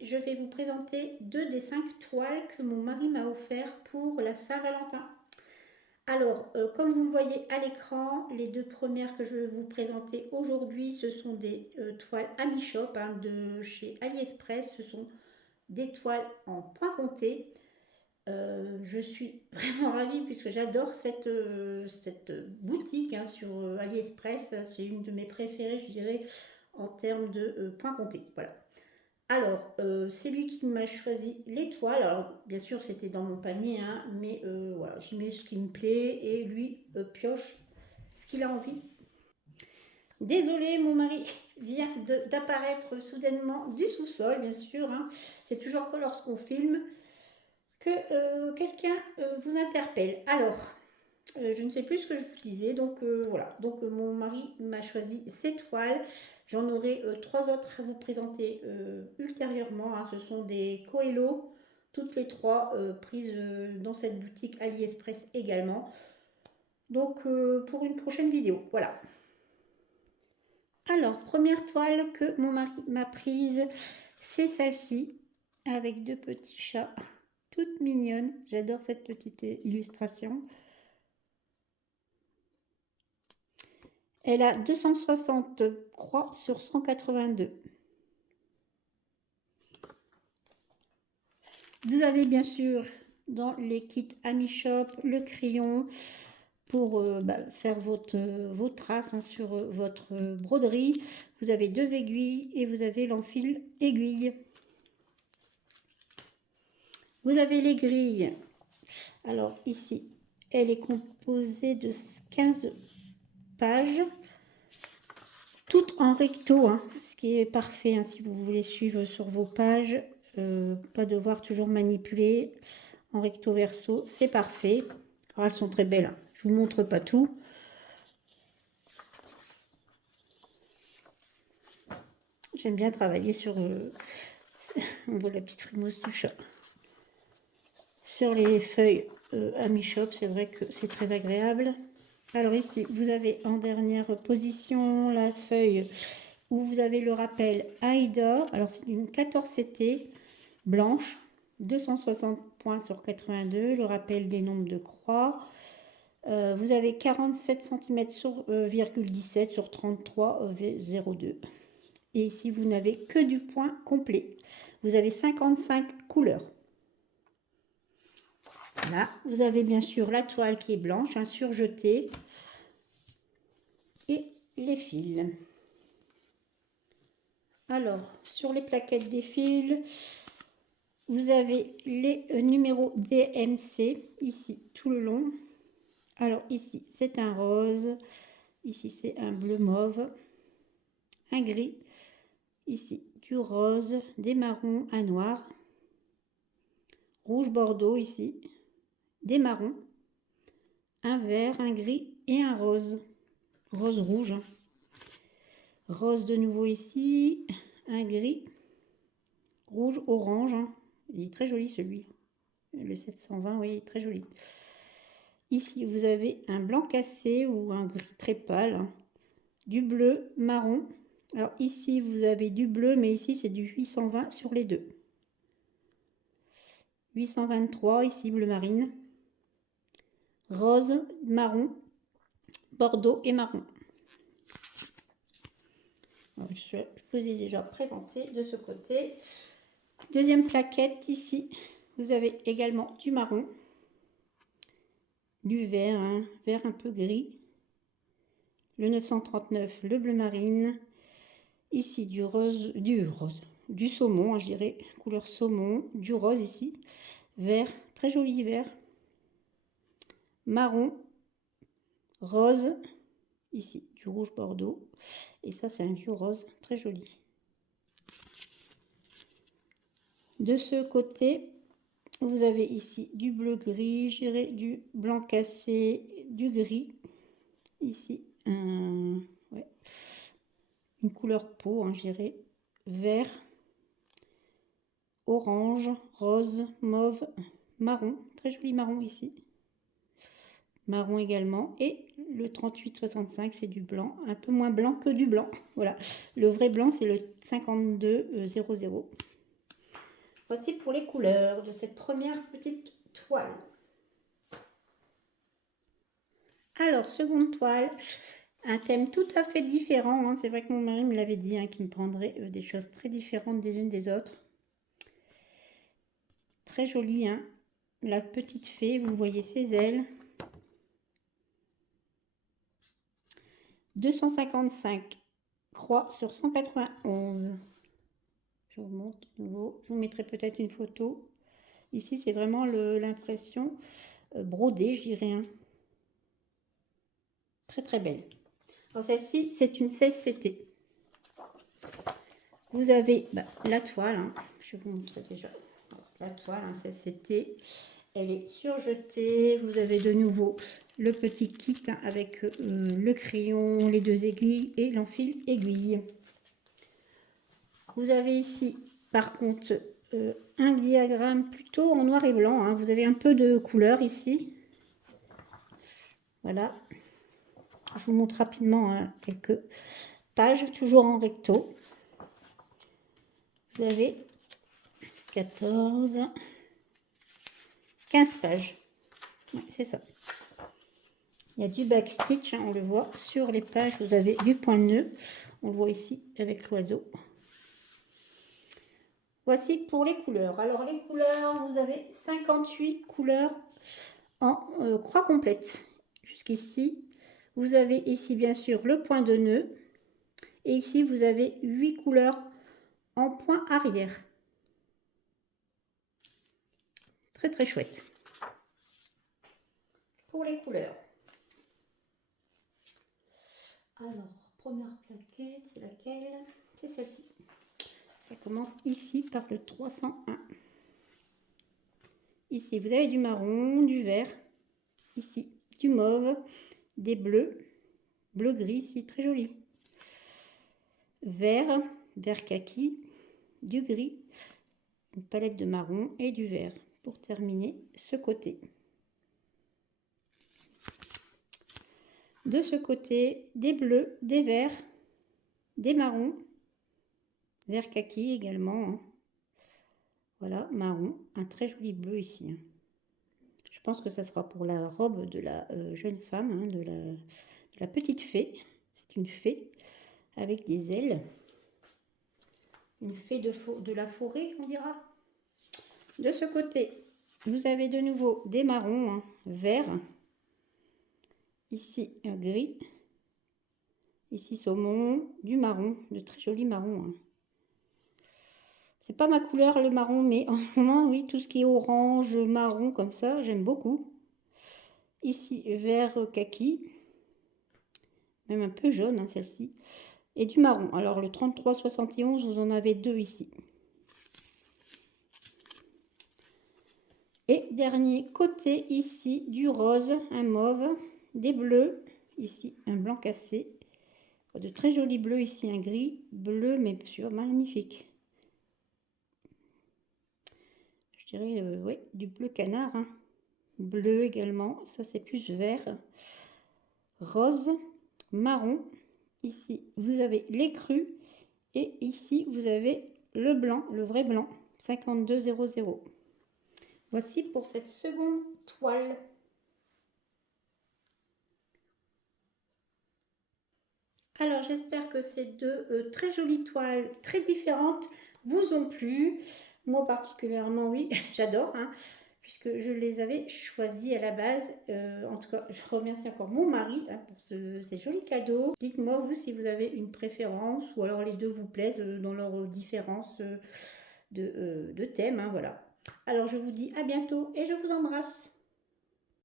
je vais vous présenter 2 des 5 toiles que mon mari m'a offert pour la Saint-Valentin. Alors, comme vous le voyez à l'écran, les 2 premières que je vais vous présenter aujourd'hui, ce sont des toiles Ami Shop de chez AliExpress. Ce sont des toiles en point compté. Je suis vraiment ravie puisque j'adore cette boutique sur AliExpress. C'est une de mes préférées, je dirais, en termes de point compté. Voilà. Alors, c'est lui qui m'a choisi les toiles. Alors, bien sûr, c'était dans mon panier, mais voilà, j'y mets ce qui me plaît et lui pioche ce qu'il a envie. Désolée, mon mari vient d'apparaître soudainement du sous-sol, bien sûr. C'est toujours que lorsqu'on filme que quelqu'un vous interpelle. Alors, je ne sais plus ce que je vous disais, donc voilà. Donc mon mari m'a choisi ces toiles. J'en aurai 3 autres à vous présenter ultérieurement. Ce sont des Coelho, toutes les 3 prises dans cette boutique AliExpress également. Donc pour une prochaine vidéo, voilà. Alors, première toile que mon mari m'a prise, c'est celle-ci, avec 2 petits chats, toutes mignonnes. J'adore cette petite illustration. Elle a 260 croix sur 182. Vous avez bien sûr dans les kits Ami Shop le crayon pour faire vos traces sur votre broderie. Vous avez 2 aiguilles et vous avez l'enfil aiguille. Vous avez les grilles. Alors ici, elle est composée de 15 pages. Toutes en recto, ce qui est parfait si vous voulez suivre sur vos pages, pas devoir toujours manipuler en recto verso, c'est parfait. Alors, elles sont très belles, je vous montre pas tout. J'aime bien travailler sur, on voit la petite frimousse du chat, sur les feuilles Ami Shop, c'est vrai que c'est très agréable. Alors ici, vous avez en dernière position la feuille où vous avez le rappel Aïda. Alors c'est une 14 CT blanche, 260 points sur 82, le rappel des nombres de croix. Vous avez 47 cm sur 17 sur 33,02. Et ici, vous n'avez que du point complet. Vous avez 55 couleurs. Là, vous avez bien sûr la toile qui est blanche, surjetée, et les fils. Alors, sur les plaquettes des fils, vous avez les numéros DMC, ici, tout le long. Alors, ici, c'est un rose. Ici, c'est un bleu mauve. Un gris. Ici, du rose, des marrons, un noir. Rouge bordeaux, ici. Des marrons. Un vert, un gris et un rose. Rose rouge. Rose de nouveau ici. Un gris. Rouge, orange. Il est très joli celui. Le 720, oui, il est très joli. Ici, vous avez un blanc cassé ou un gris très pâle. Du bleu, marron. Alors ici, vous avez du bleu, mais ici, c'est du 820 sur les deux. 823, ici, bleu marine. Rose, marron, bordeaux et marron. Alors, je vous ai déjà présenté de ce côté. Deuxième plaquette, ici, vous avez également du marron. Du vert, vert un peu gris. Le 939, le bleu marine. Ici, du saumon, je dirais, couleur saumon. Du rose ici. Vert, très joli vert. Marron. Rose. Ici, du rouge bordeaux. Et ça, c'est un vieux rose, très joli. De ce côté, vous avez ici du bleu gris, je dirais du blanc cassé, du gris. Ici, une couleur peau, je dirais vert, orange, rose, mauve, marron, très joli marron ici. Marron également. Et le 38,65, c'est du blanc, un peu moins blanc que du blanc. Voilà, le vrai blanc, c'est le 52,00. Voici pour les couleurs de cette première petite toile. Alors, seconde toile, un thème tout à fait différent. Hein. C'est vrai que mon mari me l'avait dit, hein, qu'il me prendrait des choses très différentes des unes des autres. Très jolie, hein. La petite fée, vous voyez ses ailes. 255 croix sur 191. Je vous montre de nouveau. Je vous mettrai peut-être une photo. Ici, c'est vraiment l'impression brodée, je dirais. Hein. Très très belle. Alors celle-ci, c'est une 16CT. Vous avez la toile. Hein. Je vais vous montrer déjà. La toile, hein, 16CT. Elle est surjetée. Vous avez de nouveau le petit kit hein, avec le crayon, les deux aiguilles et l'enfil aiguille. Vous avez ici, par contre, un diagramme plutôt en noir et blanc. Hein. Vous avez un peu de couleur ici. Voilà. Je vous montre rapidement hein, quelques pages, toujours en recto. Vous avez 14, 15 pages. Ouais, c'est ça. Il y a du backstitch, hein, on le voit sur les pages. Vous avez du point de nœud. On le voit ici avec l'oiseau. Voici pour les couleurs. Alors les couleurs, vous avez 58 couleurs en croix complète. Jusqu'ici, vous avez ici bien sûr le point de nœud. Et ici, vous avez 8 couleurs en point arrière. Très très chouette. Pour les couleurs. Alors, première plaquette, c'est laquelle? C'est celle-ci. Ça commence ici par le 301. Ici, vous avez du marron, du vert. Ici, du mauve, des bleus. Bleu-gris, ici, très joli. Vert, vert kaki, du gris, une palette de marron et du vert pour terminer ce côté. De ce côté, des bleus, des verts, des marrons, vert kaki également. Hein. Voilà, marron, un très joli bleu ici. Hein. Je pense que ça sera pour la robe de la jeune femme, hein, de la petite fée. C'est une fée avec des ailes. Une fée de la forêt, on dira. De ce côté, vous avez de nouveau des marrons, hein, verts. Ici, un gris. Ici, saumon, du marron, de très joli marron. Hein. C'est pas ma couleur, le marron, mais en ce moment, oui, tout ce qui est orange, marron, comme ça, j'aime beaucoup. Ici, vert kaki. Même un peu jaune, hein, celle-ci. Et du marron. Alors, le 33-71, vous en avez deux ici. Et dernier côté, ici, du rose, un mauve, des bleus. Ici, un blanc cassé. De très jolis bleus ici, un gris, bleu, mais sûr, magnifique. Je dirais, oui, du bleu canard. Hein. Bleu également, ça c'est plus vert. Rose, marron. Ici, vous avez les crus. Et ici, vous avez le blanc, le vrai blanc, 52,00. Voici pour cette seconde toile. Alors, j'espère que ces deux très jolies toiles, très différentes, vous ont plu. Moi particulièrement, oui, j'adore, hein, puisque je les avais choisies à la base. En tout cas, je remercie encore mon mari hein, pour ces jolis cadeaux. Dites-moi, vous, si vous avez une préférence ou alors les deux vous plaisent dans leur différence de thème. Hein, voilà. Alors, je vous dis à bientôt et je vous embrasse.